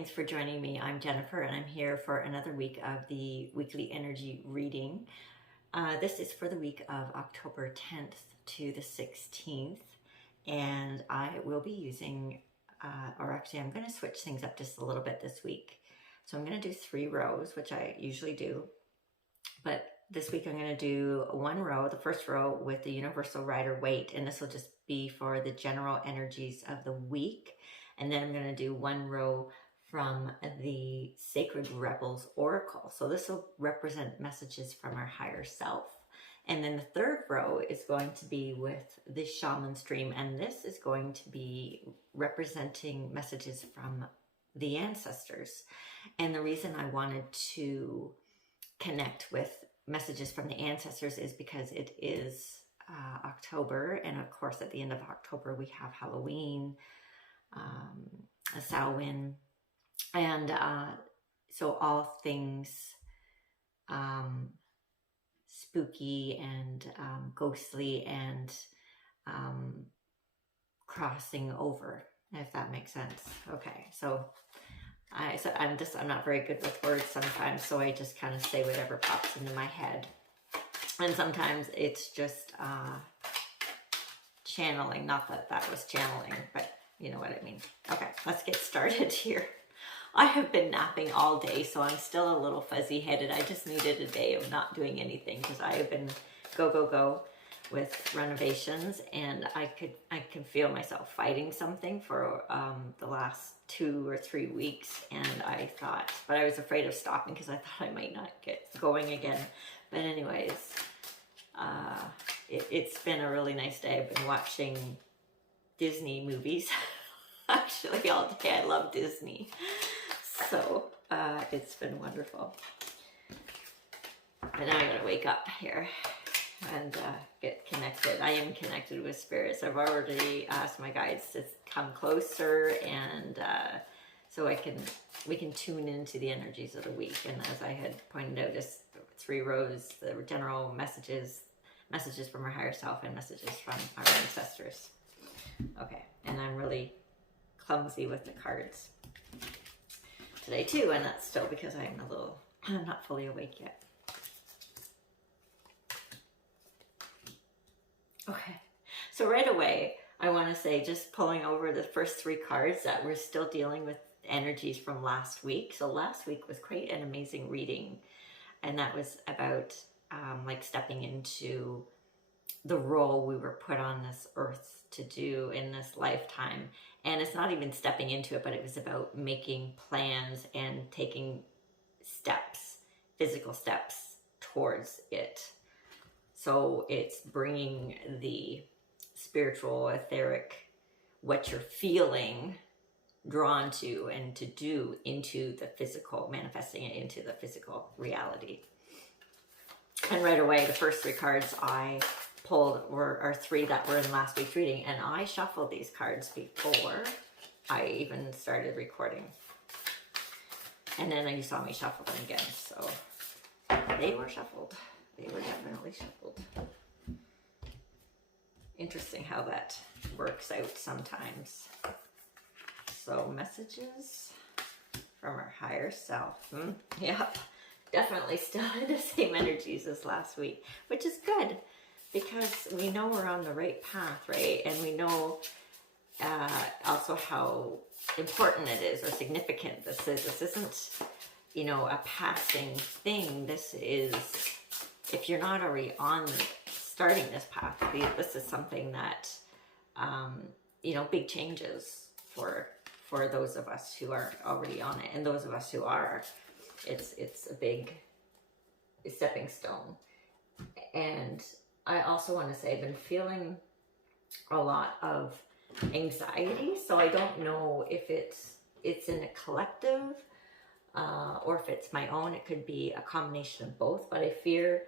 thanks for joining me. I'm Jennifer and I'm here for another week of the weekly energy reading. This is for the week of October 10th to the 16th, and I will be using, or actually I'm going to switch things up just a little bit this week. So I'm going to do 3 rows, which I usually do, but this week I'm going to do 1 row, the first row with the Universal Rider-Waite, and this will just be for the general energies of the week. And then I'm going to do 1 row from the Sacred Rebels Oracle. So this will represent messages from our higher self. And then the 3rd row is going to be with the Shaman stream. And this is going to be representing messages from the ancestors. And the reason I wanted to connect with messages from the ancestors is because it is October. And of course, at the end of October, we have Halloween, a Samhain, and so all things spooky and ghostly and crossing over, if that makes sense. Okay, so I'm not very good with words sometimes, so I just kind of say whatever pops into my head, and sometimes it's just channeling. Not that that was channeling, but you know what I mean. Okay, let's get started here. I have been napping all day, so I'm still a little fuzzy-headed. I just needed a day of not doing anything because I have been go with renovations, and I can feel myself fighting something for the last 2 or 3 weeks, and I thought, but I was afraid of stopping because I thought I might not get going again. But anyways, it's been a really nice day. I've been watching Disney movies actually all day. I love Disney, so it's been wonderful. But now I gotta wake up here and get connected. I am connected with spirits. I've already asked my guides to come closer, and so we can tune into the energies of the week. And as I had pointed out, just 3 rows, the general messages from our higher self and messages from our ancestors. Okay, and I'm really clumsy with the cards today too, and that's still because I'm not fully awake yet. Okay, so right away, I want to say, just pulling over the first 3 cards, that we're still dealing with energies from last week. So last week was quite an amazing reading, and that was about like stepping into the role we were put on this earth to do in this lifetime. And it's not even stepping into it, but it was about making plans and taking steps, physical steps towards it. So it's bringing the spiritual, etheric, what you're feeling, drawn to and to do into the physical, manifesting it into the physical reality. And right away, the first 3 cards I pulled are 3 that were in last week's reading, and I shuffled these cards before I even started recording, and then you saw me shuffle them again, so they were shuffled. They were definitely shuffled. Interesting how that works out sometimes. So messages from our higher self. Yep, definitely still in the same energies as last week, which is good, because we know we're on the right path, right? And we know also how important it is, or significant this is. This isn't, you know, a passing thing. This is, if you're not already starting this path, this is something that, you know, big changes for those of us who are already on it, and those of us who are, it's a big stepping stone. And I also want to say I've been feeling a lot of anxiety, so I don't know if it's in a collective or if it's my own. It could be a combination of both, but I fear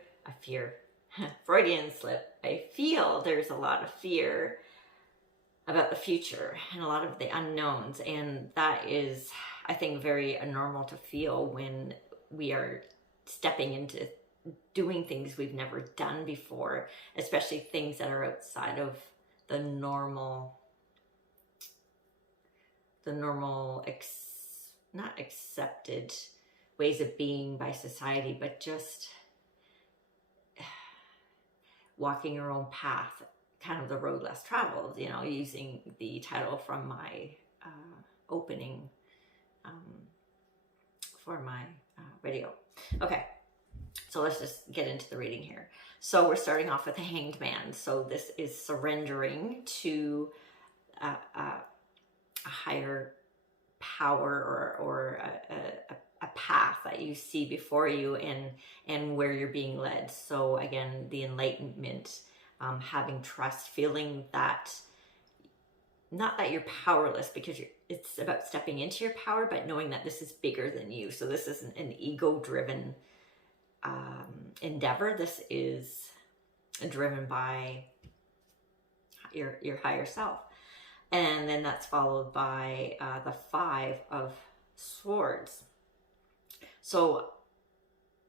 Freudian slip. I feel there's a lot of fear about the future and a lot of the unknowns, and that is, I think, very normal to feel when we are stepping into doing things we've never done before, especially things that are outside of the normal not accepted ways of being by society, but just walking your own path, kind of the road less traveled, you know, using the title from my opening for my video. Okay, so let's just get into the reading here. So we're starting off with the Hanged Man. So this is surrendering to a higher power or a path that you see before you and where you're being led. So again, the enlightenment, having trust, feeling that, not that you're powerless, because it's about stepping into your power, but knowing that this is bigger than you. So this isn't an ego-driven endeavor. This is driven by your higher self. And then that's followed by the Five of Swords. So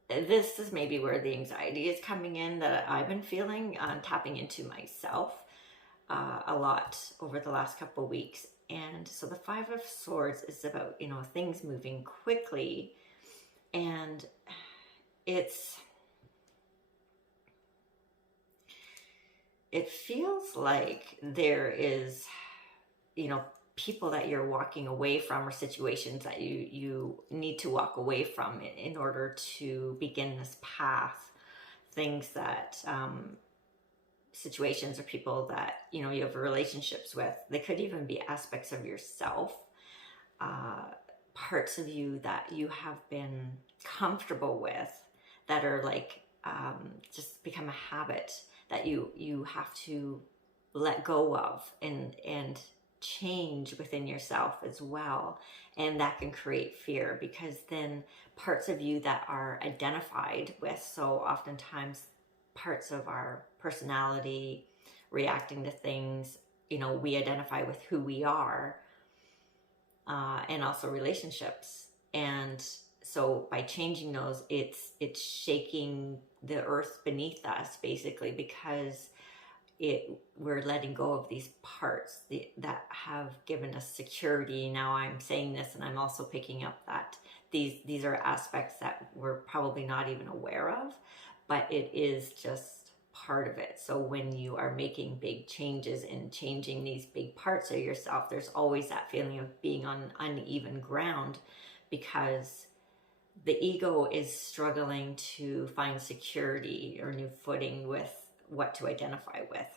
this is maybe where the anxiety is coming in that I've been feeling, tapping into myself a lot over the last couple of weeks. And so the Five of Swords is about, you know, things moving quickly, and it feels like there is, you know, people that you're walking away from, or situations that you need to walk away from in order to begin this path. Things that, situations or people that, you know, you have relationships with. They could even be aspects of yourself, parts of you that you have been comfortable with that are like, just become a habit that you have to let go of and change within yourself as well. And that can create fear, because then parts of you that are identified with, so oftentimes parts of our personality, reacting to things, you know, we identify with who we are, and also relationships. And so by changing those, it's shaking the earth beneath us, basically, because we're letting go of these parts that have given us security. Now I'm saying this, and I'm also picking up that these are aspects that we're probably not even aware of, but it is just part of it. So when you are making big changes and changing these big parts of yourself, there's always that feeling of being on uneven ground, because the ego is struggling to find security or new footing with what to identify with.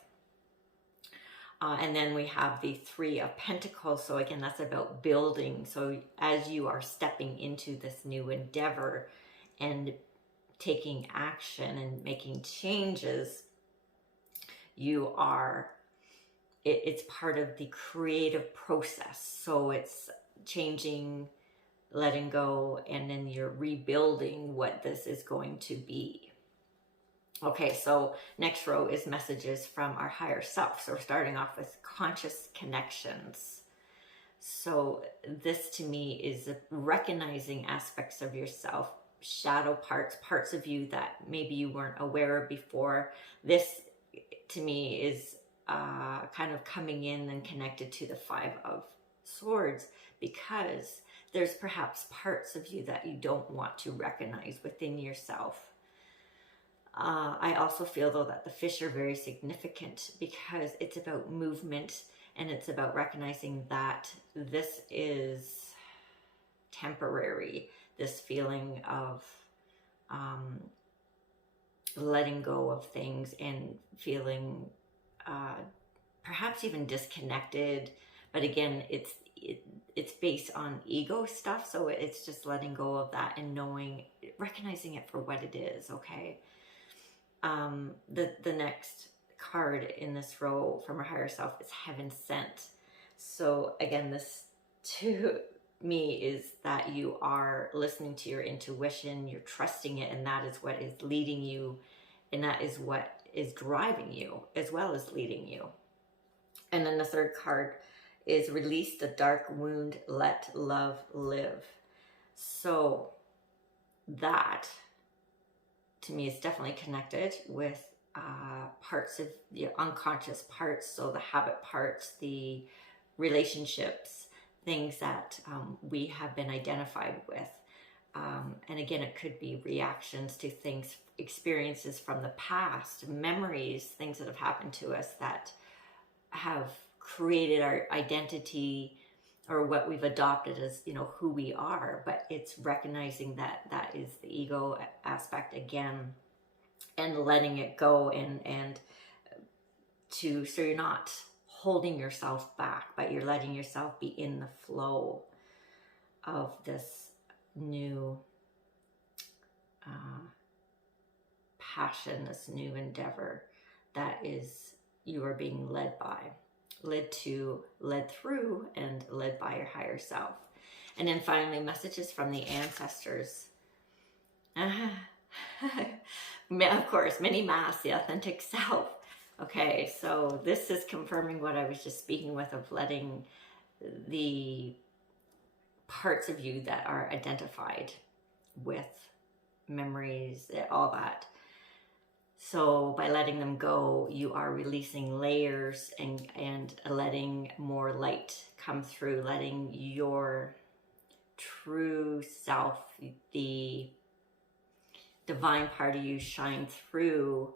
And then we have the Three of Pentacles. So again, that's about building. So as you are stepping into this new endeavor and taking action and making changes, it's part of the creative process. So it's changing, letting go, and then you're rebuilding what this is going to be. Okay, so next row is messages from our higher self. So we're starting off with conscious connections. So this to me is recognizing aspects of yourself, shadow parts of you that maybe you weren't aware of before. This to me is kind of coming in and connected to the Five of Swords, because there's perhaps parts of you that you don't want to recognize within yourself. I also feel, though, that the fish are very significant, because it's about movement, and it's about recognizing that this is temporary, this feeling of letting go of things and feeling perhaps even disconnected. But again, it's based on ego stuff, so it's just letting go of that and recognizing it for what it is. Okay. The next card in this row from our higher self is Heaven Sent. So again, this to me is that you are listening to your intuition, you're trusting it, and that is what is leading you, and that is what is driving you as well as leading you. And then the third card is Release the Dark Wound, Let Love Live. So that to me is definitely connected with parts of your unconscious parts. So the habit parts, the relationships things that we have been identified with. And again, it could be reactions to things, experiences from the past, memories, things that have happened to us that have created our identity, or what we've adopted as, you know, who we are. But it's recognizing that that is the ego aspect again, and letting it go, and so you're not holding yourself back, but you're letting yourself be in the flow of this new passion, this new endeavor that is, you are being led by, led through, and led by your higher self. And then finally, messages from the ancestors. Of course, mini mass, the authentic self. Okay, so this is confirming what I was just speaking with, of letting the parts of you that are identified with memories, all that. So by letting them go, you are releasing layers and letting more light come through, letting your true self, the divine part of you, shine through.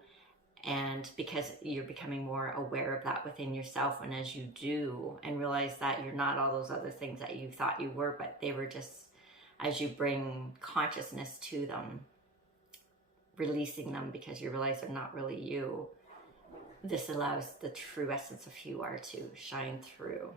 And because you're becoming more aware of that within yourself, and as you do, and realize that you're not all those other things that you thought you were, but they were just, as you bring consciousness to them, releasing them because you realize they're not really you, this allows the true essence of who you are to shine through.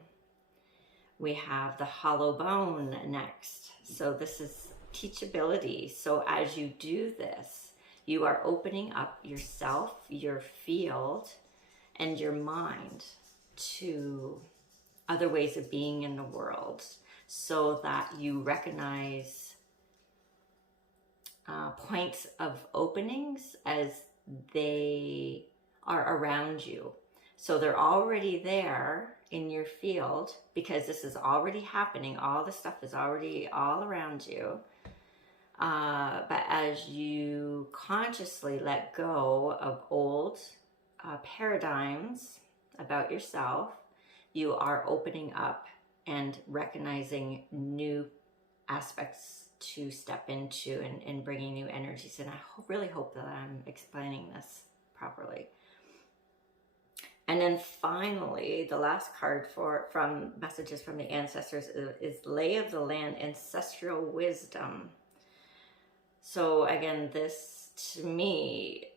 We have the hollow bone next. So this is teachability. So as you do this, you are opening up yourself, your field, and your mind to other ways of being in the world, so that you recognize points of openings as they are around you. So they're already there in your field because this is already happening. All the stuff is already all around you. But as you consciously let go of old paradigms about yourself, you are opening up and recognizing new aspects to step into, and bringing new energies. And I really hope that I'm explaining this properly. And then finally, the last card from messages from the ancestors is Lay of the Land, Ancestral Wisdom. So again, this to me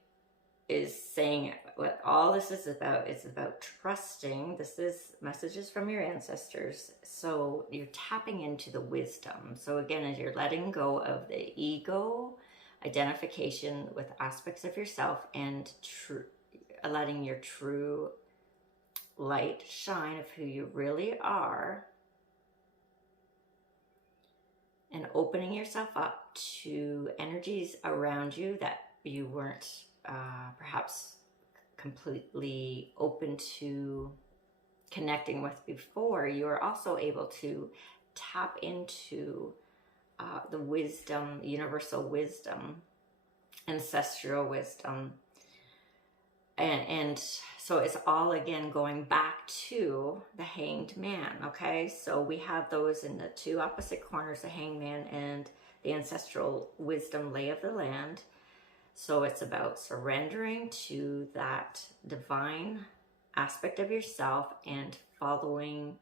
is saying what all this is about. It's about trusting. This is messages from your ancestors. So you're tapping into the wisdom. So again, as you're letting go of the ego identification with aspects of yourself, and letting your true light shine of who you really are, and opening yourself up to energies around you that you weren't perhaps completely open to connecting with before, you are also able to tap into the wisdom, universal wisdom, ancestral wisdom. And so it's all again going back to the Hanged Man, okay? So we have those in the two opposite corners, the Hanged Man and the ancestral wisdom, Lay of the Land. So it's about surrendering to that divine aspect of yourself and following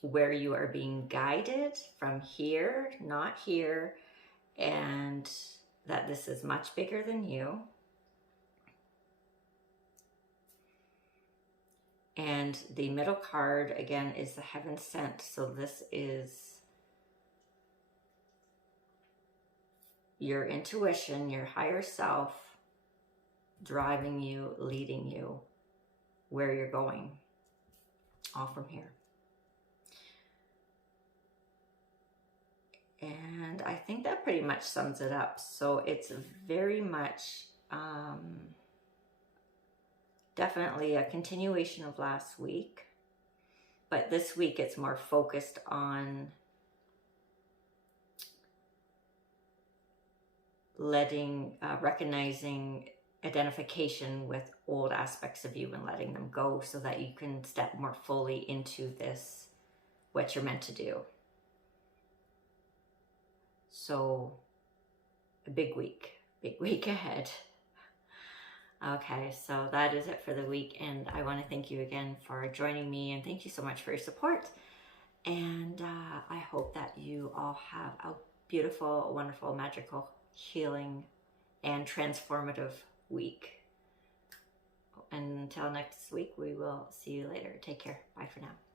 where you are being guided from here, not here, and that this is much bigger than you. And the middle card, again, is the Heaven Sent. So this is your intuition, your higher self, driving you, leading you where you're going, all from here. And I think that pretty much sums it up. So it's very much definitely a continuation of last week, but this week it's more focused on recognizing identification with old aspects of you and letting them go, so that you can step more fully into this, what you're meant to do. So a big week ahead. Okay, so that is it for the week, and I want to thank you again for joining me, and thank you so much for your support. And I hope that you all have a beautiful, wonderful, magical, healing, and transformative week. Until next week, we will see you later. Take care. Bye for now.